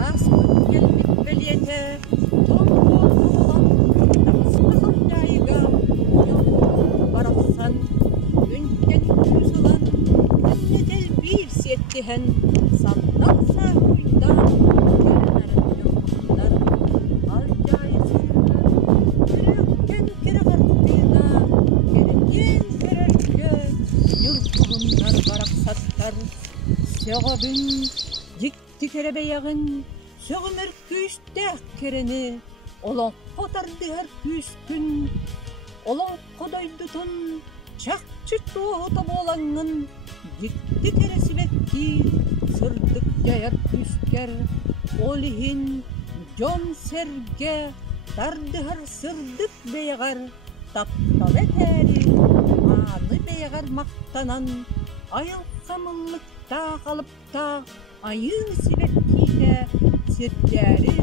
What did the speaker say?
Аспын келмек білеті, тоңғол болам, тақсымақым жайыға, барақсан, өнкен күзілан, үннетел бір сеттіхін, сандақса ұйдан, кермәрін жоқтар, ал жайы сүйір, үріккен кері қартыға, кереден керерге, нүртұғындар барақсаттар, сөғабін, дикті керебейағын, сөғімір күйістәк керені, олың қотардығар күйіскін, олың қодайдытын, чақ-чыт оғыта болаңын, дикті кересі бәкки, сырдық жаяр күйіскер, олығын, жон сәрге, тардығар сырдық бейғар, таптал әтәрі, аны бейғар мақтанан, айыл қамыллықта қалыпта, айың себепкейді сертәрі